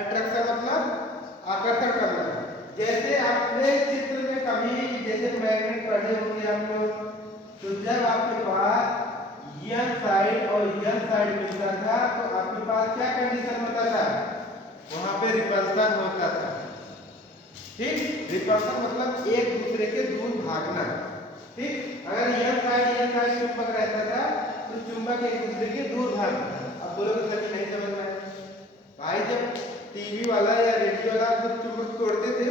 Attraction मतलब आकर्षण करना। जैसे आपने चित्र में कभी जैसे मैग्नेट पढ़े होंगे आप लोग, तो जब आपके पास यन साइड और यन साइड मिलता था तो आपके पास क्या कंडीशन होता था, वहां पे रिपल्सन होता था। ठीक, रिपल्सन मतलब एक दूसरे के दूर भागना। ठीक, अगर यन साइड चुंबक रहता था तो चुंबक एक दूसरे के दूर भागता था। अब बोलोगे सर नहीं समझ में आया भाई, जब टीवी वाला या रेडियो वाला जब चुंबक तोड़ते थे,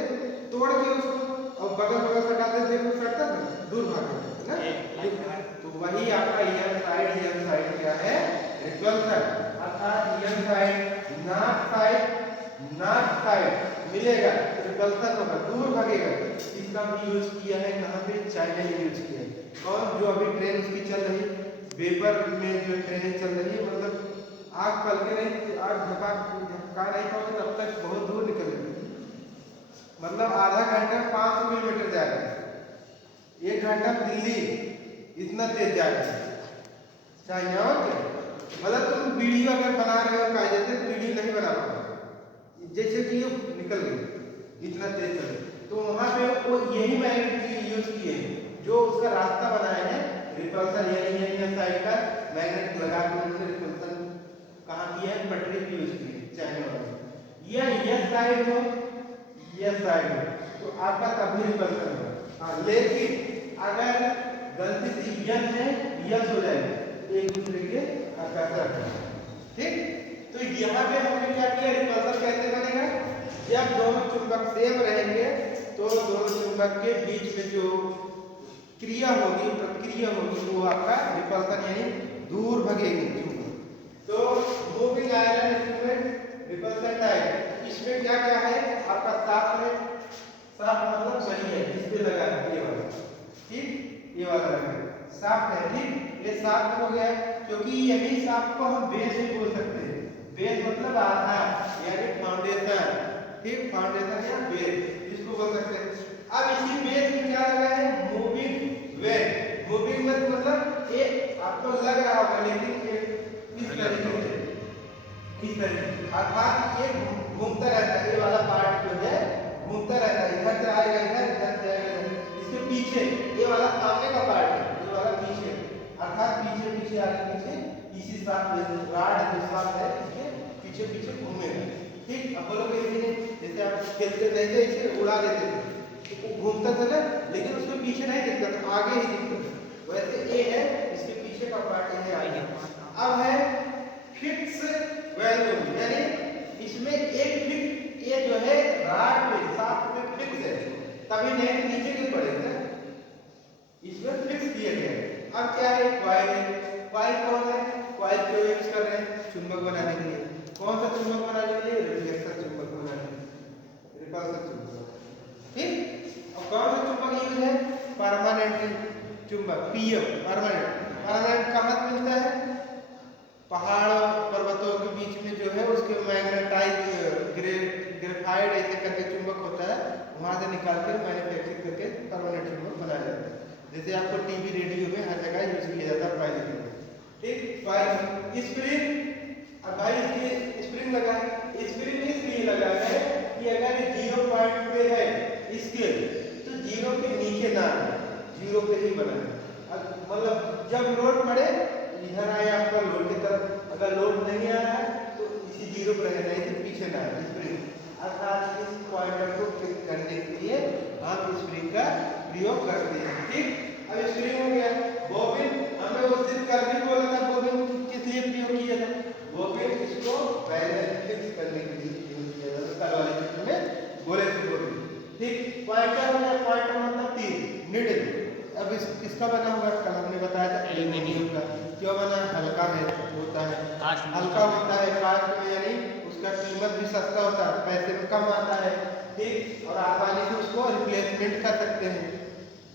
तोड़ के उसको और बगल बगल सटाते थे तो सटता था, दूर भागता था ना। तो वही आपका यन साइड क्या है, रिपल्सन। अर्थात यन साइड नॉर्थ साइड मिलेगा तो रिपल्सन होगा, दूर भागेगा। इसका भी यूज किया है कहाँ पे, चाइना ने यूज किया है। कौन, जो अभी ट्रेन उसकी चल रही वेपर में जो ट्रेन चल रही है, मतलब आग पल के नहीं, आग झपका नहीं पाओगे तब तक बहुत दूर निकल जाएगी। मतलब आधा घंटा 500 किलोमीटर जा रहा है, 1 घंटा दिल्ली, इतना तेज जा रहा है चाइना। मतलब तुम वीडियो अगर बना रहे हो कायदे से, वीडियो नहीं बना पाओगे, जैसे कि ये निकल गई इतना तेज चल। तो वहां पे वो यही मैग्नेट यूज किए हैं, जो उसका रास्ता बनाया है रिपल्सन, यानी साइड का मैग्नेट लगा के उन्होंने रिपल्सन कहाँ किया है, पटरी पे यूज की है चाइना वाले। यह साइड हो, यह साइड हो तो आपका तभी रिपल्सन होगा। हाँ, लेकिन अगर गलती से यन है यस हो जाएगा, एक दूसरे के आकर्षण। ठीक, तो यहाँ पे हमने क्या किया, रिपल्सन कैसे बनेगा, जब दोनों चुंबक सेम रहेंगे तो दोनों चुंबक के बीच में जो क्रिया होगी, प्रतिक्रिया होगी, वो आपका रिपल्सन यानी दूर भगेगी। तो moving iron instrument repulsion type, इसमें क्या क्या है आपका साफ है, साफ मतलब सही है, इस पे लगा है ये वाला। ठीक, ये वाला लगा है, साफ है। ठीक, ये साफ हो गया, क्योंकि यही साफ को हम बेस भी बोल सकते हैं। बेस मतलब आधार यानी फाउंडेशन। ठीक, फाउंडेशन या बेस इसको बोल सकते हैं। अब इसी बेस में क्या लगा है, मूविंग वेट। मूविंग वेट मतलब ये आपको लग रहा होगा, लेकिन इस तरीके से, इस तरीके, अर्थात ये घूमता रहता है, ये वाला पार्ट जो है घूमता रहता है, इधर से आएगा इधर, इधर से आएगा इधर। इसके पीछे ये वाला सामने का पार्ट है, ये वाला पीछे, अर्थात पीछे पीछे आगे पीछे इसी साथ राड जो साथ है इसके पीछे पीछे घूमेगा। ठीक, अब बोलोगे जैसे आप खेलते नहीं थे, इसे उड़ा देते थे तो वो घूमता था ना, लेकिन उसके पीछे नहीं दिखता था, आगे ही दिखता था। वैसे ये है, इसके पीछे का पार्ट ये आगे। अब है फिक्स वैल्यू, यानी इसमें एक फिक्स, ये जो है राड पे साथ में फिक्स है, तभी नहीं तो नीचे गिर पड़ेगा, इसमें फिक्स किया गया है। अब क्या है, कॉइल है। कॉइल कौन है, कॉइल क्यों यूज कर रहे हैं, चुंबक बनाने के लिए। कौन सा चुंबक बनाने के लिए, रिफ्लेक्टर चुंबक बनाने के लिए, रिपल्सन चुंबक। ठीक, और कौन सा चुंबक यूज है, परमानेंट चुंबक, पीएम, परमानेंट। परमानेंट कहाँ से मिलता है, पहाड़ पर्वतों के बीच में जो है उसके मैग्नेटाइज ग्रेफाइड ऐसे करके चुंबक होता है, वहां से निकाल कर मैन्युफैक्चरिंग करके परमानेंट चुंबक बनाया जाता है। जैसे आपको टीवी रेडियो में हर जगह यूज किया जाता है फाइल के लिए। ठीक, फाइल स्प्रिंग। अब भाई इसकी स्प्रिंग लगा है, स्प्रिंग इसलिए लगा है कि अगर 0 पॉइंट पे है इसके, तो 0 के नीचे ना है, 0 पे ही बना है। मतलब जब लोड पड़े इधर आए आपका लोड की तरफ, अगर लोड नहीं आ रहा है तो इसी 0 पर रहना है, तो पीछे ना है स्प्रिंग। अर्थात इस पॉइंटर को फिक्स करने के लिए हम स्प्रिंग का प्रयोग करते हैं। ठीक, अब स्प्रिंग हो गया। बॉबिन, हमने उस दिन कल भी बोला था, बॉबिन किस लिए प्रयोग किया था, बॉबिन इसको बैलेंस फिक्स करने के लिए प्रयोग किया जाता है, कल वाले चित्र में बोले थे बॉबिन। ठीक, पॉइंटर हो गया, पॉइंटर मतलब तीर, निडल। अब इसका बना हुआ कल हमने बताया था एल्यूमिनियम का। क्यों बना, हल्का है, होता है, हल्का होता है कास्ट में, यानी उसका कीमत भी सस्ता होता है, पैसे में कम आता है। ठीक, और आसानी से उसको रिप्लेसमेंट कर सकते हैं।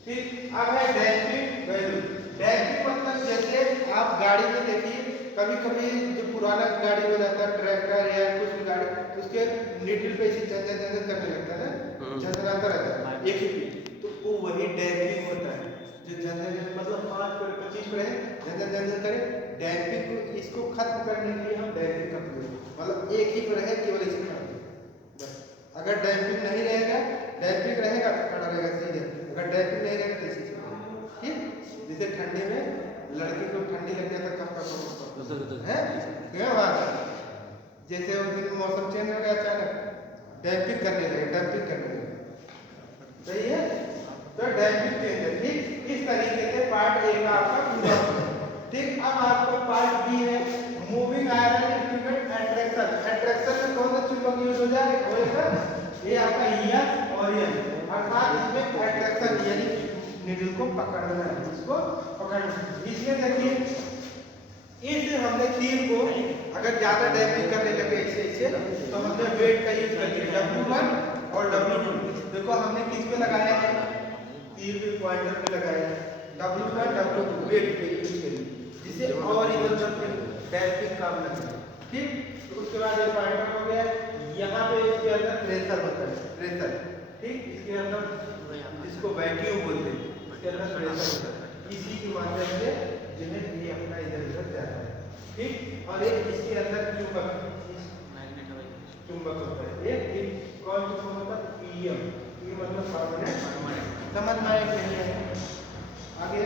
ठीक, अब है डैम्पिंग वैल्यू। डैम्पिंग मतलब जैसे आप गाड़ी में देखिए, कभी कभी जो पुराना गाड़ी हो जाता है, ट्रैक्टर या कुछ भी गाड़ी, उसके नीडल पे इसे झंझन करने लगता है ना, झंझनाता रहता है एक ही, तो वो वही डैम्पिंग होता है। जो झंझन मतलब 5 पर 25 पर है, झंझन करे, डैम्पिंग को इसको खत्म करने के लिए हम डैम्पिंग का प्रयोग, मतलब एक ही पर है केवल इसमें अगर डैम्पिंग नहीं रहेगा, डैम्पिंग रहेगा तो खड़ा रहेगा सीधे, अगर डैम्पिंग नहीं रहेगा तो ऐसे चलेगा। ठीक, जैसे ठंडी में लड़की को ठंडी लग जाता है कब है क्या बात, जैसे उस दिन मौसम चेंज हो गया अचानक, डैम्पिंग करने लगे, डैम्पिंग करने लगे, सही है। तो डैम्पिंग चेंज है। ठीक, इस तरीके से पार्ट ए का आपका पूरा होगा। ठीक, अब आपको पार्ट बी है moving iron instrument attraction. Attraction में कौन सा चुंबक यूज हो जाएगा, ये आपका ईएम और एम, अर्थात इसमें एट्रैक्शन यानी नीडल को पकड़ना है, इसको पकड़ना। इसमें देखिए इस हमने तीर को अगर ज्यादा डैम्पिंग करने लगे ऐसे तो हमने वेट का यूज कर लिया W1 और W2। देखो हमने किस पे लगाया है, तीर पे पॉइंटर पे लगाया है, W1 W2 वेट पे यूज करिए, जिससे और इधर उधर डैम्पिंग काम न करे। ठीक, तो उसके बाद ये पॉइंटर हो गया, यहाँ पे इसके अंदर प्रेशर होता है, प्रेशर। ठीक, इसके अंदर जिसको वैक्यूम बोलते हैं, इसके अंदर प्रेशर होता है, इसी की माध्यम से जो है ये अपना इधर उधर जाता है। ठीक, और एक इसके अंदर चुंबक चुंबक होता है, एक कौन चुंबक होता है, ईएम, ये मतलब परमानेंट। समझ में आया आगे।